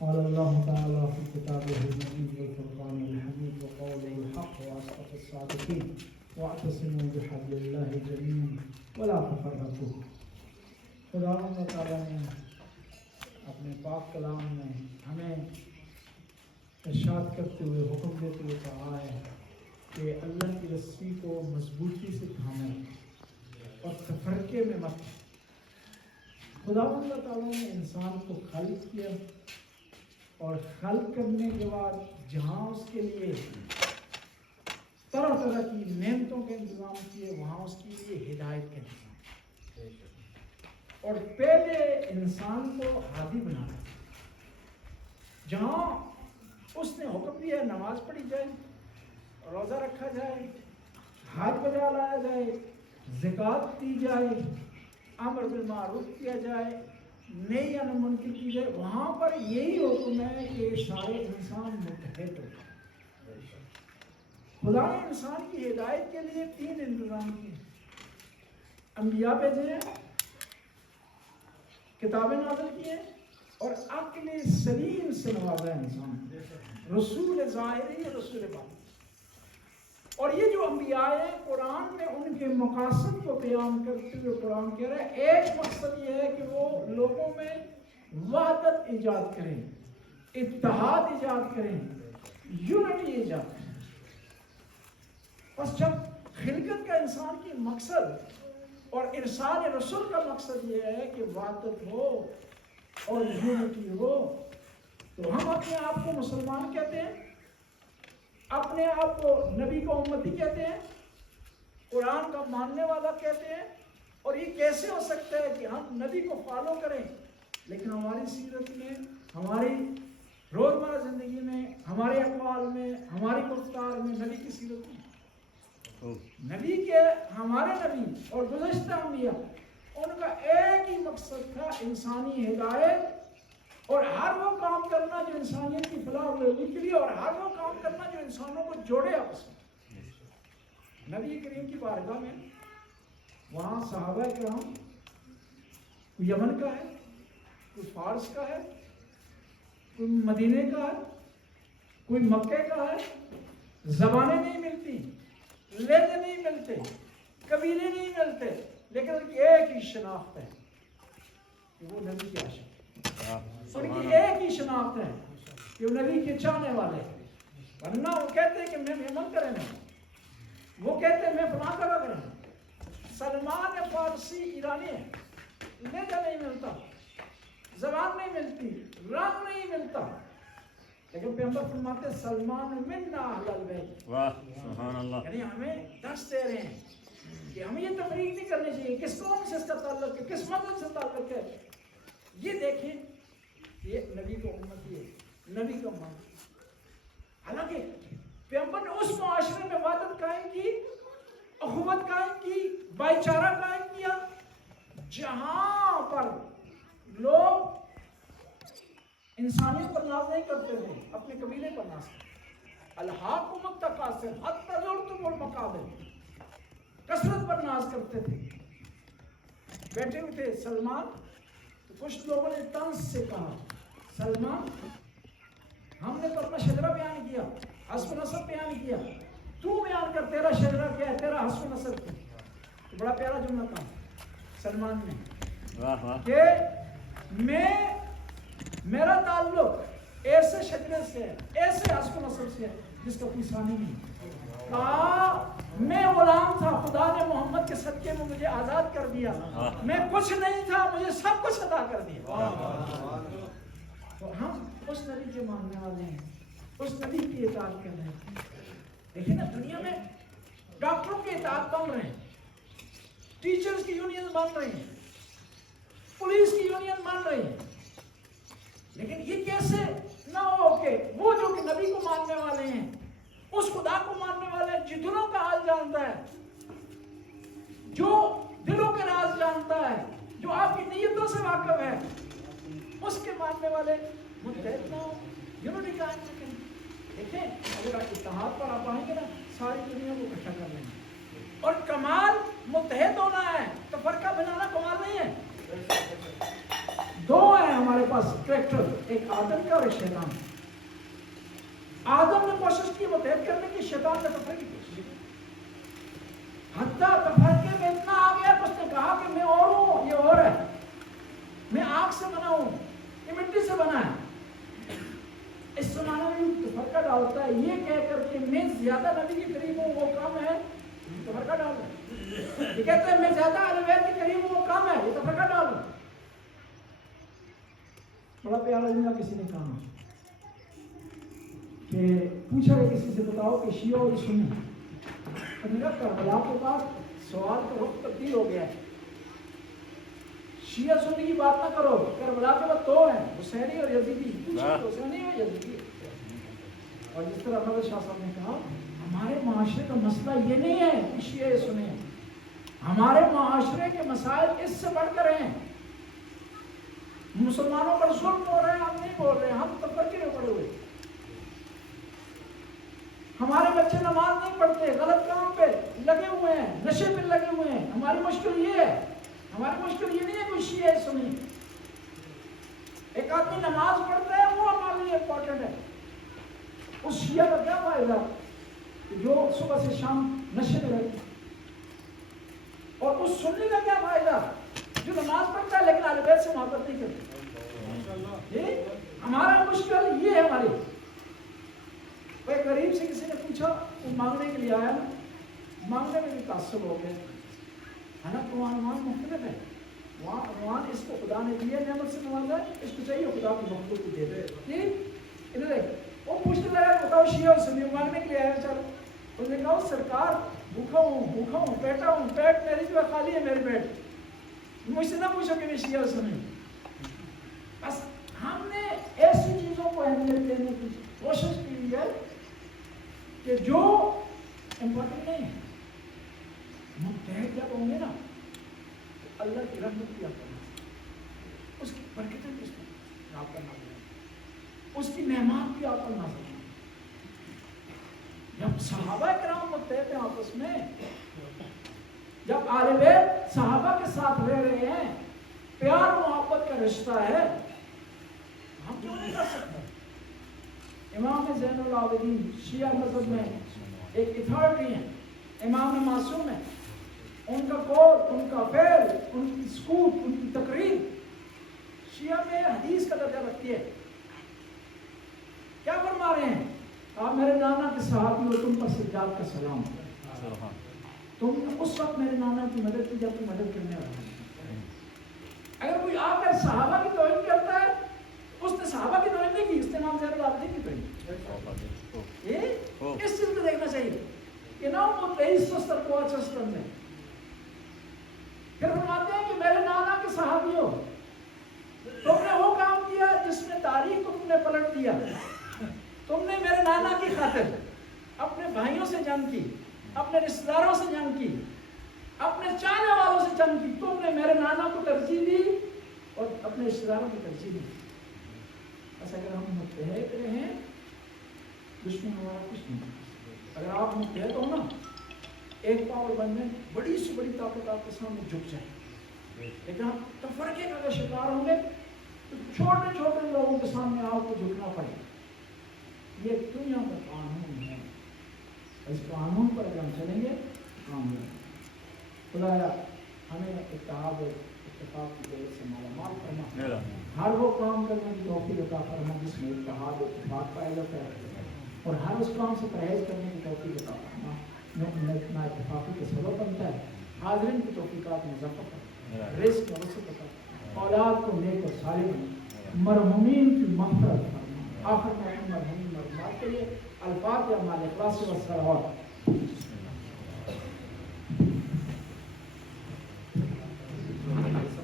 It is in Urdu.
قال الله تعالى في كتابه المجيد والفرقان الحميد وقوله الحق وأصدق الصادقين واعتصموا بحبل الله جميعا ولا تفرقوا. خدا تعالیٰ نے اپنے پاک کلام میں ہمیں ارشاد کرتے ہوئے حکم دیتے ہوئے کہا ہے کہ اللہ کی رسی کو مضبوطی سے تھامیں اور تفرقے میں مت. خدا تعالیٰ نے انسان کو خلق کیا اور خلق کرنے کے بعد جہاں اس کے لیے طرح طرح کی نعمتوں کے انتظام کیے وہاں اس کے لیے ہدایت کا انتظام. اور پہلے انسان کو ہادی بنانا, جہاں اس نے حکم دیا نماز پڑھی جائے, روزہ رکھا جائے, حج بجا لایا جائے, زکوٰۃ دی جائے, امر بالمعروف کیا جائے, نہی عن المنکر کی جائے, وہاں پر یہی حکم ہے کہ سارے انسان متحد ہو. خدا نے انسان کی ہدایت کے لیے 3 انتظام کیے. انبیاء بھیجے ہیں, کتابیں نازل کی ہیں, اور عقل سلیم سے نوازا ہے انسان, رسول ظاہری رسول باطنی. اور یہ جو انبیاء ہیں قرآن میں ان کے مقاصد کو بیان کرتے ہوئے قرآن کہہ رہا ہے ایک مقصد یہ ہے کہ وہ لوگوں میں وحدت ایجاد کریں, اتحاد ایجاد کریں, یونٹی ایجاد کریں. بس جب خلقت کا انسان کی مقصد اور ارسال رسول کا مقصد یہ ہے کہ وحدت ہو اور یونٹی ہو, تو ہم اپنے آپ کو مسلمان کہتے ہیں, اپنے آپ کو نبی کو امتی کہتے ہیں, قرآن کا ماننے والا کہتے ہیں. اور یہ کیسے ہو سکتا ہے کہ ہم نبی کو فالو کریں لیکن ہماری سیرت میں, ہماری روزمرہ زندگی میں, ہمارے اقوال میں, ہماری گفتار میں نبی کی سیرت میں, نبی کے ہمارے نبی اور گزشتہ انبیاء ان کا ایک ہی مقصد تھا انسانی ہدایت, اور ہر وہ کام کرنا جو انسانیت کی فلاح و بہبود کے لیے, اور ہر وہ کام کرنا جو انسانوں کو جوڑے آپس میں. نبی کریم کی بارگاہ میں وہاں صحابہ کرام, کوئی یمن کا ہے, کوئی فارس کا ہے, کوئی مدینے کا ہے, کوئی مکے کا ہے, زبانیں نہیں ملتی, لہجے نہیں ملتے, قبیلے نہیں ملتے, لیکن ان کی ایک ہی شناخت ہے کہ وہ نبی کے عاشق. ان کی ایک ہی شناخت ہے کہ وہ نبی کے چاہنے والے ہیں. ورنہ وہ کہتے ہیں کہ میں یمن کا رہنا, وہ کہتے ہیں میں فلاں کا رہنا. سلمان فارسی ایرانی ہے, لہجہ نہیں ملتا, زبان نہیں ملتی, رنگ نہیں ملتا, لیکن پیغمبر فرماتے ہیں سلمان منا اہل البیت. واہ سبحان اللہ. یعنی ہمیں درس دے رہے ہیں کہ ہمیں یہ تفریق نہیں کرنی چاہیے کس قوم سے اس کا تعلق ہے, کس مذہب سے تعلق ہے. یہ دیکھیں یہ نبی کو امتی ہے, نبی کا مان. حالانکہ پیغمبر نے اس معاشرے میں وحدت قائم کی, اخوت قائم کی, بھائی چارہ قائم کیا, جہاں پر لوگ انسانیت پر ناز نہیں کرتے تھے, اپنے قبیلے پر ناز کرتے. الحاکم التکاثر حتی زرتم المقابر, کثرت پر ناز کرتے تھے. بیٹھے ہوئے تھے سلمان, تو کچھ لوگوں نے طنز سے کہا سلمان ہم نے تو اپنا شجرہ بیان کیا, حسب نسب بیان کیا, تو بیان کر تیرا شجرہ کیا ہے, تیرا حسب نسب کیا ہے. تو بڑا پیارا جملہ کہا سلمان نے کہ میرا تعلق ایسے شجرے سے ہے, ایسے حسب نسب سے ہے جس کا کوئی ثانی نہیں. کہا میں غلام تھا, خدا نے محمد کے صدقے میں مجھے آزاد کر دیا, میں کچھ نہیں تھا, مجھے سب کچھ عطا کر دیا. تو ہم اس نبی کے ماننے والے ہیں, اس نبی کی اطاعت کر رہے ہیں. دیکھیں نا دنیا میں ڈاکٹروں کی اطاعت بن رہے ہیں, ٹیچرز کی یونین بن رہی ہیں, پولیس کی یونین بن رہی ہے, لیکن یہ کیسے نہ ہو کہ وہ جو کہ نبی کو ماننے والے ہیں, اس خدا کو ماننے والے ہیں, جو دلوں کا حال جانتا ہے, جو دلوں کے راز جانتا ہے, جو آپ کی نیتوں سے واقف ہے, اس کے ماننے والے متحد نہ ہو, یونٹی قائم رکھیں. دیکھیں اگر اتحاد پر آپ آئیں گے نا ساری دنیا کو اکٹھا کر لیں گے. اور کمال متحد ہونا ہے, تو فرقہ بنانا کمال نہیں ہے. دو ہیں ہمارے پاس پاس کریکٹر ایک آدم کا اور ایک شیطان. آدم نے کوشش کی متحد کرنے کی, شیطان نے تفرقے کی کوشش کی. حتیٰ تفرقے میں اتنا آ گیا کہ اس نے کہا کہ میں اور ہوں, یہ اور ہے, میں آگ سے بنا ہوں, یہ مٹی سے بنا ہے. اس زمانے میں تفرقہ ڈالتا ہے یہ کہہ کر کہ میں زیادہ نبی کے قریب ہوں وہ کم ہے, تفرقہ ڈال رہا ہے. یہ کہتے ہیں میں زیادہ اہل بیت کے قریب ہوں وہ کم ہے, یہ تفرقہ ڈال رہا ہے. بڑا پیارا جملہ کسی نے کہا کہ پوچھا ہے کسی سے, بتاؤ کہ شیعہ اور سنی, میرا کربلا کے بعد سوال کا رخ تبدیل ہو گیا ہے. شیعہ سنی کی بات نہ کرو, کربلا کے بعد دو ہیں, حسینی اور یزیدی. حسینی اور یزیدی. اور جس طرح احمد شاہ صاحب نے کہا ہمارے معاشرے کا مسئلہ یہ نہیں ہے کہ شیعہ سنی ہیں, ہمارے معاشرے کے مسائل اس سے بڑھ کر ہیں. مسلمانوں پر ظلم ہو رہے ہیں, ہم نہیں بول رہے, ہم تفرقے میں پڑے ہوئے. ہمارے بچے نماز نہیں پڑھتے, غلط کام پہ لگے ہوئے ہیں, نشے پہ لگے ہوئے ہیں. ہماری مشکل یہ ہے, ہماری مشکل یہ نہیں ہے کوئی شیعہ سنی. ایک آدمی نماز پڑھتا ہے وہ ہمارے لیے امپورٹنٹ ہے. اس شیعہ کا کیا فائدہ جو صبح سے شام نشے میں رہتے, اور اس سنی کا کیا فائدہ جو نماز پڑھتا ہے لیکن اہل بیت سے محبت نہیں کرتا. ہمارا مشکل یہ ہے. ہماری غریب سے کسی نے پوچھا, وہ مانگنے کے لیے آیا نا, مانگنے میں بھی تعصب ہو گیا. حالانکہ وہاں عنوان مختلف ہے. وہاں عنوان اس کو خدا نے دیا, نعمت سے نوازا ہے, اس کو چاہیے خدا کی مخلوق کو دے دے. ٹھیک ادھر دیکھ, وہ پوچھنے لگا بتاؤ شیعہ اور سنی, مانگنے کے لیے آیا. چلو اس نے کہا سرکار بھوکا ہوں, بیٹھا ہوں, پیٹ میری جو خالی ہے, میرے پیٹ, مجھ سے نہ پوچھو کہ میں شیعہ اور سنی. بس ہم نے ایسی چیزوں کو اہمیت دینے کی کوشش کی ہے کہ جو امپورٹنٹ نہیں ہے. متحد جب ہوں گے نا تو اللہ کی رحمت کیا کرنا, اس کی برکتیں بھی اس کو آپ کرنا پڑے, اس کی مہمان بھی آپ کرنا پڑے. جب صحابہ کرام متحد ہیں آپس میں, جب آل بیت صحابہ کے ساتھ رہ رہے ہیں, پیار محبت کا رشتہ ہے, ہم کیوں نہیں کر سکتے. امام زین العابدین شیعہ مذہب میں ایک اتھارٹی ہیں, امام معصوم ہیں. ان کا قول, ان کا فعل, ان کی سکوت, ان کی تقریر شیعہ میں حدیث کا درجہ رکھتی ہے. کیا فرما رہے ہیں, آپ میرے نانا کے صحابی ہو, تم پر سجاد کا سلام. تم نے اس وقت میرے نانا کی مدد کی جب تم مدد کرنے والا. اگر کوئی آ کر صحابہ کی توہین کرتا ہے, اس نے صحابہ کی توہین نہیں کی, اس نے امام زین العابدین کی توہین. اس چیز کو دیکھنا چاہیے کہ نہ وہ 2370 کو اچھا میں پھر فرماتے ہیں کہ میرے نانا کے صحابی ہو, تم نے وہ کام کیا جس میں تاریخ کو تم نے پلٹ دیا. تم نے میرے نانا کی خاطر اپنے بھائیوں سے جنگ کی, اپنے رشتہ داروں سے جنگ کی, اپنے چاہنے والوں سے جنگ کی. تم نے میرے نانا کو ترجیح دی اور اپنے رشتہ داروں کو ترجیح دی. بس اگر ہم متحد رہیں, دشمن ہمارا کچھ نہیں. اگر آپ متحد ہو نا, ایک پاور بننے بڑی سے بڑی طاقت آپ کے سامنے جھک جائے. لیکن آپ تفرقے کا اگر شکار ہوں گے تو چھوٹے چھوٹے لوگوں کے سامنے آپ کو جھکنا پڑے. یہ دنیا کا قانون ہے, اس قانون پر اگر ہم چلیں گے کام ہوگا. خدایا ہمیں اتحاد اتفاق کی وجہ سے مالا مال کرنا, ہر وہ کام کرنے کی توفیق عطا فرما جس میں اتحاد اتفاق کا علت ہے, اور ہر اس کام سے پرہیز کرنے کی توفیق عطا فرما میں اتنا اتفاقی کے سبب بنتا ہے. حاضرین کی توفیقات میں اضافہ کر, رزق میں وسعت عطا, اولاد کو نیک اور صالح بنا, مرحومین کی مغفرت فرما. آخر میں مرحومین مرحومات کے لیے الفاتحہ مع الاخلاص والصلوات.